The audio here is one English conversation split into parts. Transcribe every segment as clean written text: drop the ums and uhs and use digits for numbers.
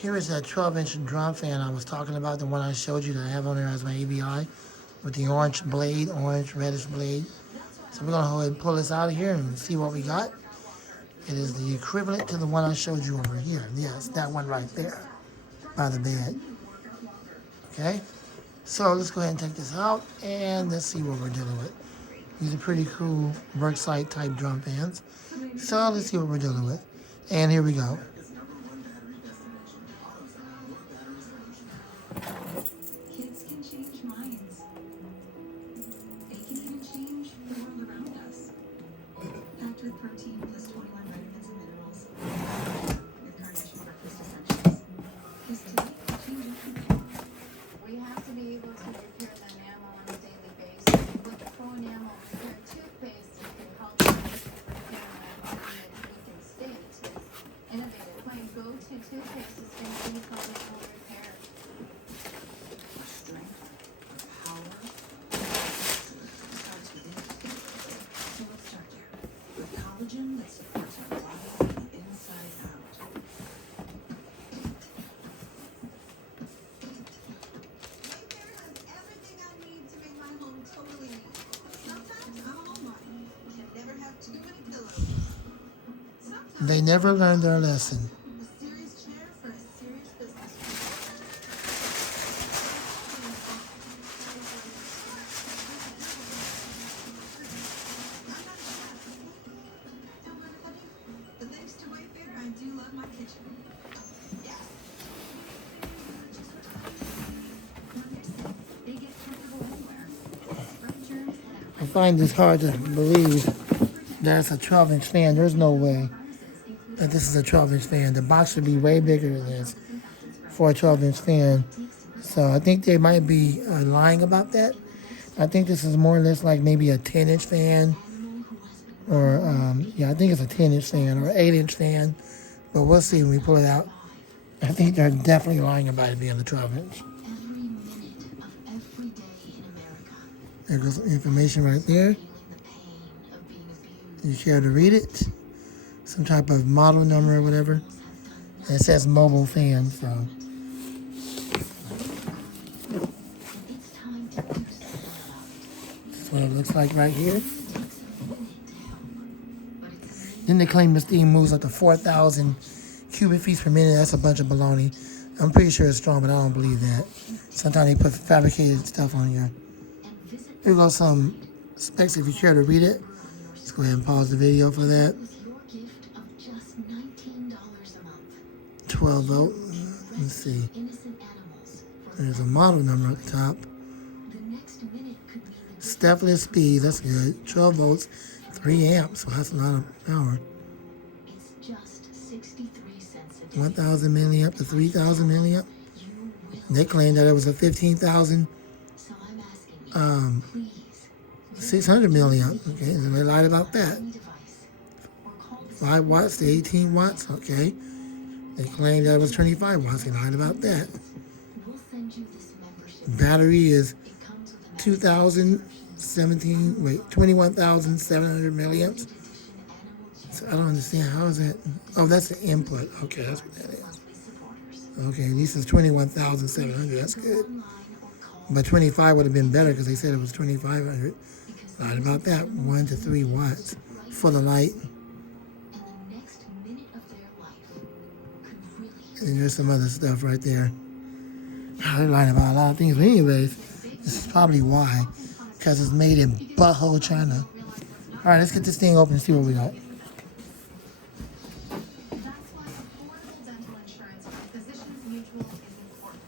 Here is that 12-inch drum fan I was talking about, the one I showed you that I have on there as my ABI with the orange blade, orange reddish blade. So we're going to go ahead and pull this out of here and see what we got. It is the equivalent to the one I showed you over here. Yes, that one right there by the bed. Okay, so let's go ahead and take this out and let's see what we're dealing with. These are pretty cool worksite type drum fans. So let's see what we're dealing with. And here we go. Kids can change minds. They can even change the world around us. Packed with protein plus 21 vitamins and minerals. With Carnation breakfast essentials. Because today can change everything. We have to be able to repair the enamel on a daily basis. With the Pro Enamel Repair toothpaste, you can help us repair that weakened state. This innovative plain go-to toothpaste is going to be for full repair. Our strength, our power, starts within. So let's start there. With collagen that supports our body from the inside out. Wayfair has everything I need to make my home totally neat. Sometimes I'm a homebody and never have too many pillows. Sometimes They never learned their lesson. a serious chair for a serious business. Don't mind if I do. But thanks to Wayfair, I do love my kitchen. Yes. They get comfortable anywhere. Spread germs I find this hard to believe that's a 12-inch fan. There's no way that this is a 12-inch fan. The box should be way bigger than this for a 12-inch fan. So I think they might be lying about that. I think this is more or less like maybe a 10-inch fan. Or, I think it's a 10-inch fan or an 8-inch fan. But we'll see when we pull it out. I think they're definitely lying about it being a 12-inch. every minute of every day in America. There goes some information right there. Feeling the pain of being abused. You care to read it? Some type of model number or whatever. And it says mobile fan, so. It's time to do something about it. That's what it looks like right here. It takes a minute to help. But it's Then they claim this thing moves up to 4,000 cubic feet per minute. That's a bunch of baloney. I'm pretty sure it's strong, but I don't believe that. Sometimes they put fabricated stuff on here. and visit Here goes some specs if you care to read it. Let's go ahead and pause the video for that. with your gift of just $19 a month. 12 volt. Let's see. Innocent animals for There's a model number at the top. the next minute could mean the Stepless speed. That's good. 12 volts, 3 amps. So that's a lot of power. it's just 63 cents a day. 1,000 milliamp to 3,000 milliamp. You will. They claimed that it was a 15,000 So I'm asking you, please, 600 milliamp. Okay, and they lied about that. any device or call the 5 watts to 18 watts. Okay. They claimed that it was 25 watts. They lied about that. We'll send you this membership. Battery is It comes with an 21,700 milliamps. edition animal So I don't understand. How is that? Oh, that's the input. Okay, that's what that is. monthly supporters. Okay, at least it's 21,700. That's good. Online or call But 25 would have been better because they said it was 2,500. because Lied about that. 1 to 3 watts for the light. and the next minute of their life could really And there's some other stuff right there. They're lying about a lot of things. But anyways, this is probably why. Because it's made in butthole China. All right, let's get this thing open and see what we got. That's why affordable dental insurance from Physicians Mutual is important.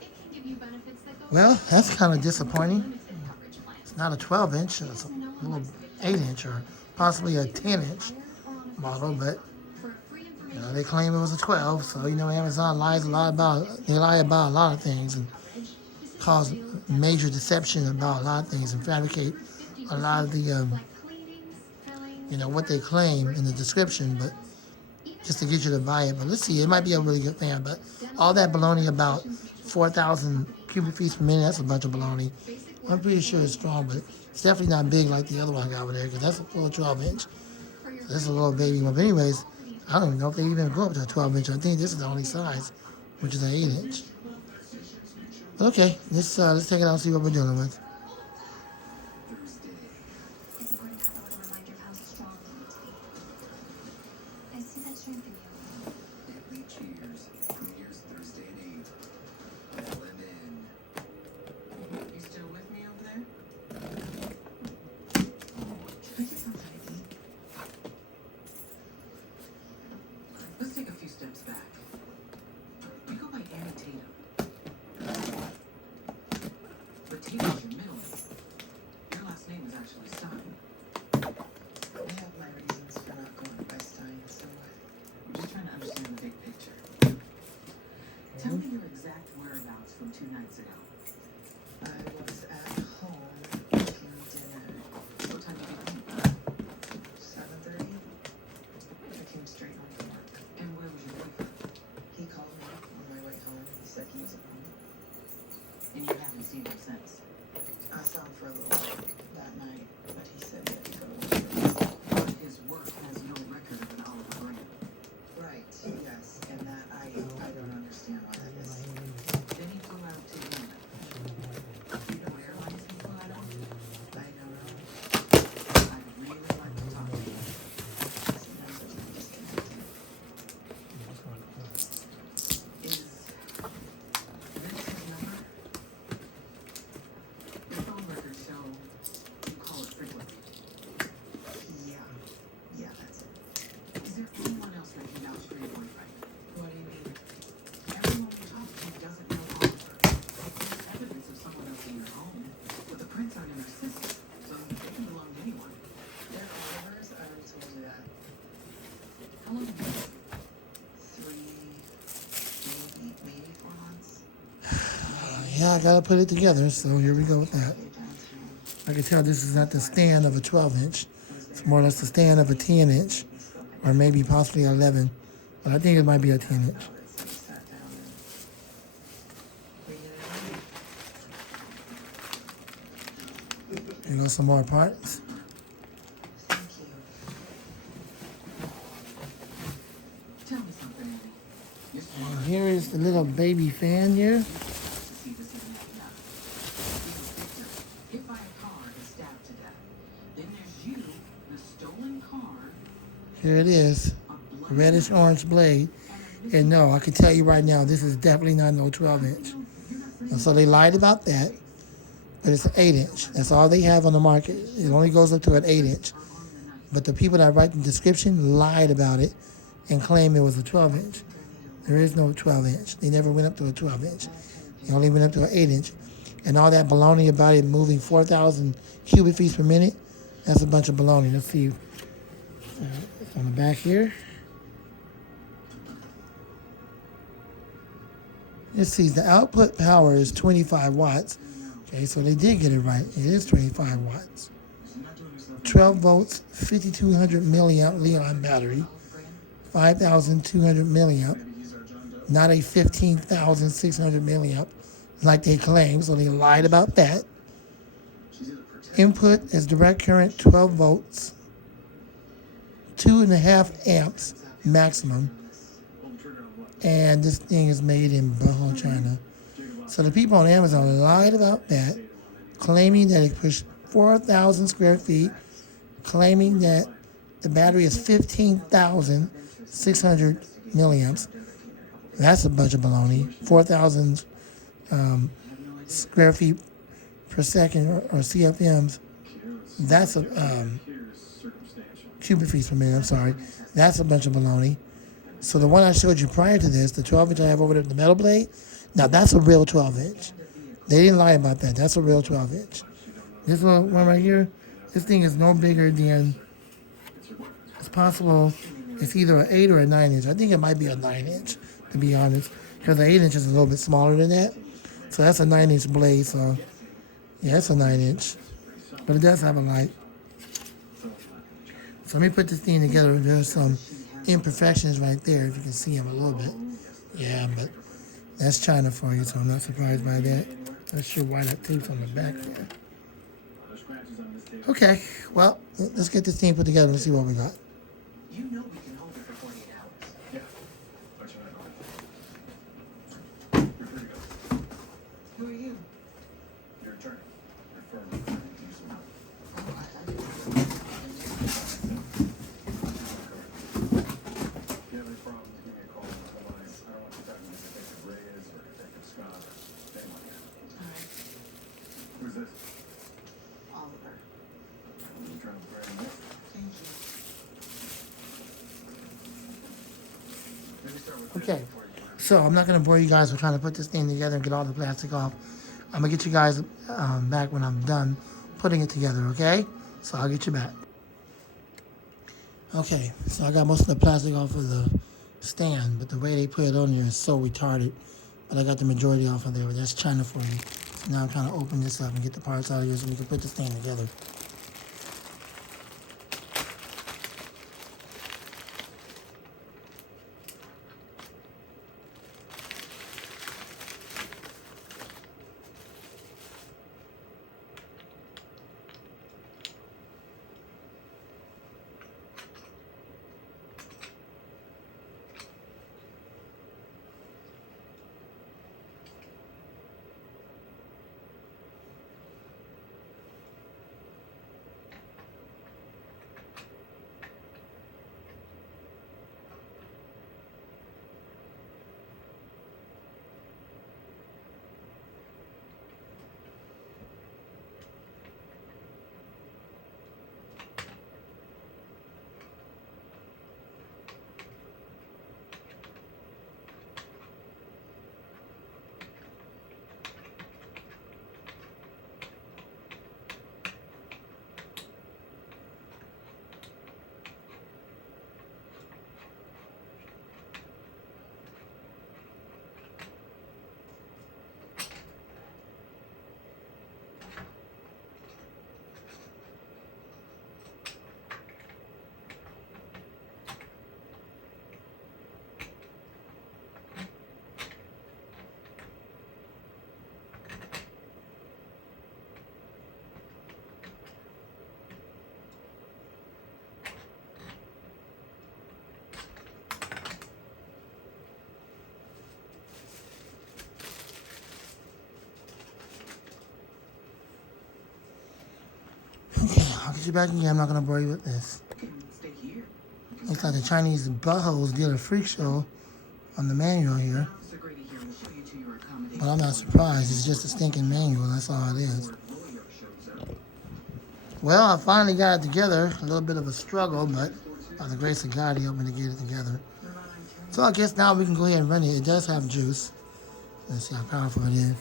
It can give you benefits that go Well, that's kind of disappointing. limited coverage plans. It's not a 12-inch. It's a little 8-inch or possibly a 10-inch model. But, For free you information, know, they claim it was a 12. So, you know, Amazon lies a lot about, they lie about a lot of things and cause major deception about a lot of things and fabricate a lot of the, like cleanings, fillings, you know, what they claim in the description, but just to get you to buy it. But let's see, it might be a really good fan. But all that baloney about 4,000 cubic feet per minute, that's a bunch of baloney. I'm pretty sure it's strong, but it's definitely not big like the other one I got over there because that's a full 12-inch. So this is a little baby one. But anyways, I don't even know if they even go up to a 12-inch. I think this is the only size which is an 8 inch. But okay, let's take it out and see what we're dealing with. It's important to have a little reminder of how strong you need to be. I see that strength in you. Deadly Cheers premieres Thursday at 8. LMN. You still with me over there? Can I get something to eat? Let's take a few steps back. You go by Annie Tatum. But Tatum's your middle name. Your last name is actually Stein. I have my reasons for not going by Stein, so I'm just trying to understand the big picture. Tell me your exact whereabouts from 2 nights ago. I was at home eating dinner. What time did you get home? 7:30. I came straight home from work. And where was your boyfriend? He called me on my way home. He said he was at home. And you haven't seen him since? I saw him for a little while that night, but he said he had to go to work. But his work has no record of an Oliver Graham. Right, yes, and that I don't understand why that is. Then he flew out to Vienna. You know what airlines he flew out on? I don't know. I'd really like to talk to you. Sometimes I feel disconnected. Is this his number? Your phone records show you call it frequently. Yeah, that's it. Is there anyone else making out for your boyfriend? What do you mean? Everyone we talk to doesn't know Oliver. There's evidence of someone else in your home, but the prints aren't in their system, so they can belong to anyone. They're Oliver's? I already told you that. How long have you been? 3, maybe 4 months. Yeah, I gotta put it together, so here we go with that. I can tell this is not the stand of a 12 inch. It's more or less the stand of a 10 inch, or maybe possibly 11. But I think it might be a 10 inch. Here go some more parts. Tell me something, Annie. You're smart. And here is the little baby fan here. To see this isn't adding up. There's Victor, hit by a car and stabbed to death. Then there's you, the stolen car, Here it is, a blood reddish orange blade. And no, I can tell you right now, this is definitely not no 12 inch. And so they lied about that, but it's an 8 inch. That's all they have on the market. It only goes up to an 8 inch. But the people that write the description lied about it and claim it was a 12 inch. There is no 12 inch. They never went up to a 12 inch. They only went up to an 8 inch. And all that baloney about it moving 4,000 cubic feet per minute, that's a bunch of baloney. Let's see on the back here. Let's see, the output power is 25 watts. Okay, so they did get it right. It is 25 watts. 12 volts, 5,200 milliamp Li-ion battery, 5,200 milliamp, not a 15,600 milliamp like they claim, so they lied about that. Input is direct current 12 volts, 2.5 amps maximum, and this thing is made in Bohol, China. So the people on Amazon lied about that, claiming that it pushed 4,000 square feet, claiming that the battery is 15,600 milliamps. That's a bunch of baloney. 4,000 square feet per second, or cfms. That's a cubic feet per minute. I'm sorry. That's a bunch of baloney. So the one I showed you prior to this, the 12 inch I have over there, the metal blade, now that's a real 12 inch. They didn't lie about that. That's a real 12 inch. This little one right here, this thing is no bigger than, it's possible, it's either an 8 or a 9 inch. I think it might be a 9 inch, to be honest, because the 8 inch is a little bit smaller than that. So that's a 9 inch blade, so yeah, it's a 9 inch. But it does have a light. So let me put this thing together. There's some imperfections right there, if you can see them a little bit. Yeah, but that's China for you, so I'm not surprised by that. Not sure why that tape's on the back there. Okay, well, let's get this thing put together and see what we got. You know we can hold it for 48 hours. Okay, so I'm not gonna bore you guys with trying to put this thing together and get all the plastic off. I'm gonna get you guys back when I'm done putting it together, okay? So I'll get you back. Okay, so I got most of the plastic off of the stand, but the way they put it on here is so retarded. But I got the majority off of there, but that's China for you. So now I'm trying to open this up and get the parts out of here so we can put this thing together. Okay, I'll get you back again. I'm not gonna bore you with this. Stay here. Looks like the Chinese buttholes did a freak show on the manual here. Officer Grady here will show you to your accommodation. But I'm not surprised. It's just a stinking manual. That's all it is. Well, I finally got it together. A little bit of a struggle, but by the grace of God, He helped me to get it together. So I guess now we can go ahead and run it. It does have juice. Let's see how powerful it is.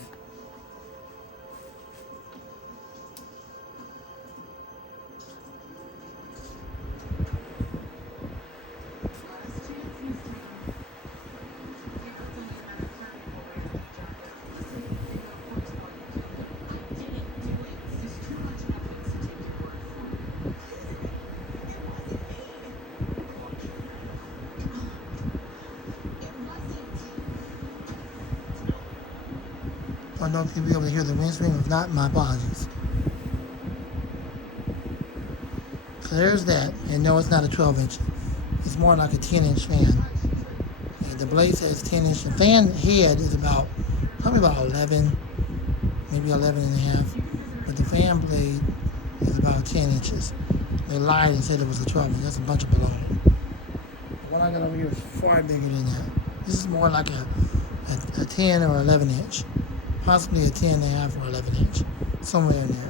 I don't know if you'll be able to hear the windscreen. If not, my apologies. So there's that. And no, it's not a 12-inch. It's more like a 10-inch fan. And the blade says 10-inch. The fan head is probably about 11, maybe 11 and a half. But the fan blade is about 10 inches. They lied and said it was a 12-inch. That's a bunch of baloney. The one I got over here is far bigger than that. This is more like a 10 or 11 inch. Possibly a 10 and a half or 11 inch. Somewhere in there.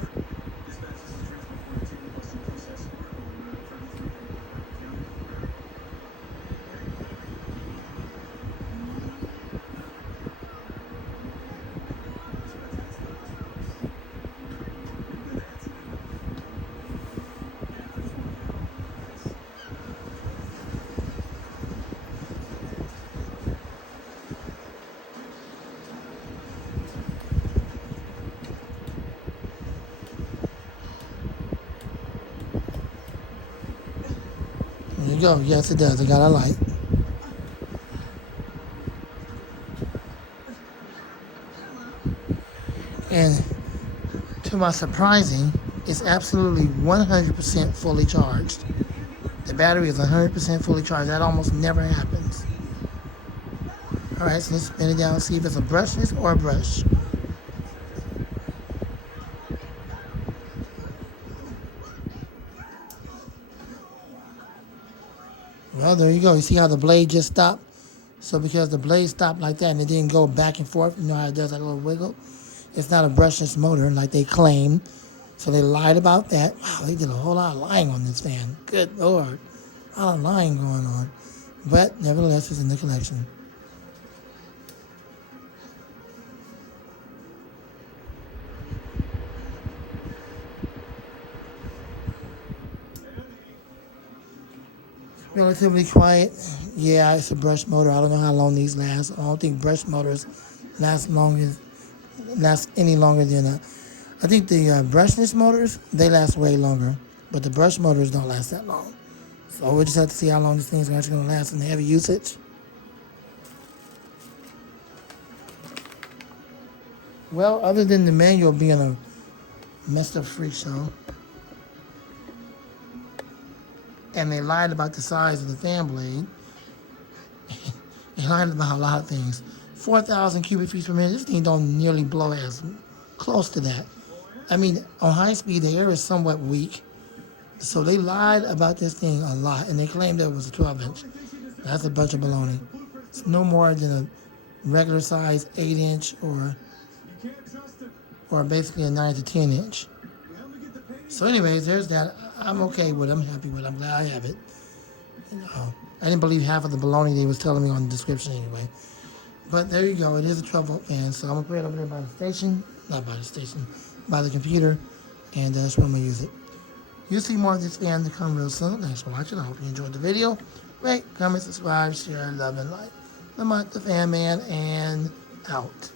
There you go. Yes, it does. I got a light. And to my surprising, it's absolutely 100% fully charged. The battery is 100% fully charged. That almost never happens. All right, so let's spin it down and see if it's a brushless or a brush. Well, there you go. You see how the blade just stopped? So because the blade stopped like that and it didn't go back and forth, you know how it does that little wiggle? It's not a brushless motor like they claim. So they lied about that. Wow, they did a whole lot of lying on this fan. Good Lord. A lot of lying going on. But nevertheless, it's in the collection. Relatively quiet. Yeah, it's a brush motor. I don't know how long these last. I don't think brush motors last any longer than I think the brushless motors, they last way longer, but the brush motors don't last that long. So we'll just have to see how long these things are actually going to last in heavy usage. Well, other than the manual being a messed up freak show, and they lied about the size of the fan blade, they lied about a lot of things. 4,000 cubic feet per minute, this thing don't nearly blow as close to that. I mean, on high speed, the air is somewhat weak. So they lied about this thing a lot, and they claimed that it was a 12-inch. That's a bunch of baloney. It's no more than a regular size 8-inch or basically a 9 to 10 inch. So anyways, there's that. I'm okay with it. I'm happy with it. I'm glad I have it. You know, I didn't believe half of the baloney they was telling me on the description anyway. But there you go. It is a 12-volt fan. So I'm going to put it over there by the station. Not by the station. By the computer. And that's where I'm going to use it. You'll see more of this fan to come real soon. Thanks for watching. I hope you enjoyed the video. Rate, comment, subscribe, share, love, and like. I'm the Fan Man, and out.